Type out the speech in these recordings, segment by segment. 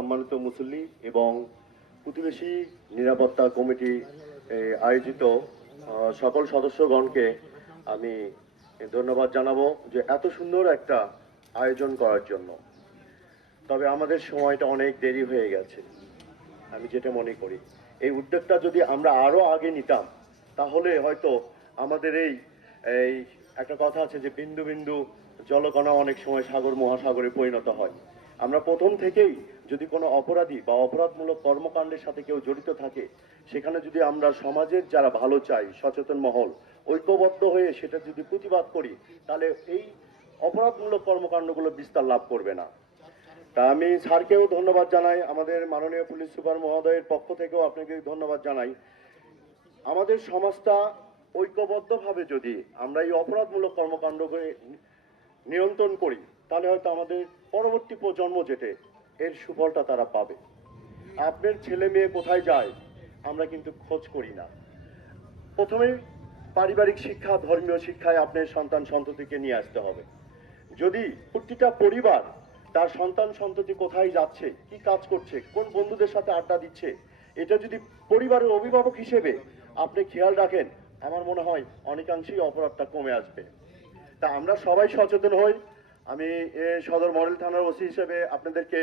সম্মানিত মুসল্লি এবং প্রতিবেশী নিরাপত্তা কমিটি আয়োজিত সকল সদস্যগণকে আমি ধন্যবাদ জানাবো যে এত সুন্দর একটা আয়োজন করার জন্য। তবে আমাদের সময়টা অনেক দেরি হয়ে গেছে। আমি যেটা মনে করি এই উদ্যোগটা যদি আমরা আরো আগে নিতাম তাহলে হয়তো আমাদের এই একটা কথা আছে যে বিন্দু বিন্দু জলকণা অনেক সময় সাগর মহাসাগরে পরিণত হয়। আমরা প্রথম থেকেই যদি কোনো অপরাধী বা অপরাধমূলক কর্মকাণ্ডের সাথে কেউ জড়িত থাকে সেখানে যদি আমরা সমাজের যারা ভালো চাই সচেতন মহল ঐক্যবদ্ধ হয়ে সেটা যদি প্রতিবাদ করি তাহলে এই অপরাধমূলক কর্মকাণ্ডগুলো বিস্তার লাভ করবে না। তা আমি স্যারকেও ধন্যবাদ জানাই, আমাদের মাননীয় পুলিশ সুপার মহোদয়ের পক্ষ থেকেও আপনাকে ধন্যবাদ জানাই। আমাদের সমাজটা ঐক্যবদ্ধভাবে যদি আমরা এই অপরাধমূলক কর্মকাণ্ডকে নিয়ন্ত্রণ করি তাহলে হয়তো আমাদের পরবর্তী প্রজন্ম যেতে এর সুফলটা তারা পাবে। আপনার ছেলে মেয়ে কোথায় যায় আমরা কিন্তু খোঁজ করি না। প্রথমে পারিবারিক শিক্ষা ধর্মীয় শিক্ষায় আপনার সন্তান সন্ততিকে নিয়ে আসতে হবে। যদি প্রতিটা পরিবার তার সন্তান সন্ততি কোথায় যাচ্ছে কি কাজ করছে কোন বন্ধুদের সাথে আড্ডা দিচ্ছে এটা যদি পরিবারের অভিভাবক হিসেবে আপনি খেয়াল রাখেন আমার মনে হয় অনেকাংশেই অপরাধটা কমে আসবে। তা আমরা সবাই সচেতন হই। আমি সদর মডেল থানার ওসি হিসেবে আপনাদেরকে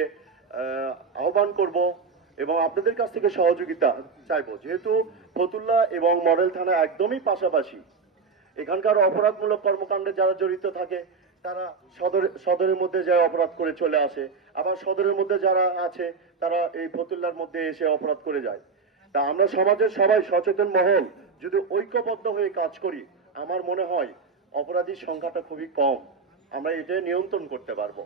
আহ্বান করব এবং আপনাদের কাছ থেকে সহযোগিতা চাইবো। যেহেতু ফতুল্লা এবং মডেল থানা একদমই পাশাপাশি, এখানকার অপরাধমূলক কর্মকাণ্ডে যারা জড়িত থাকে তারা সদরের মধ্যে যায় অপরাধ করে চলে আসে, আবার সদরের মধ্যে যারা আছে তারা এই ফতুল্লার মধ্যে এসে অপরাধ করে যায়। তা আমরা সমাজের সবাই সচেতন মহল যদি ঐক্যবদ্ধ হয়ে কাজ করি আমার মনে হয় অপরাধীর সংখ্যাটা খুবই কম, আমরা এটা নিয়ন্ত্রণ করতে পারবো।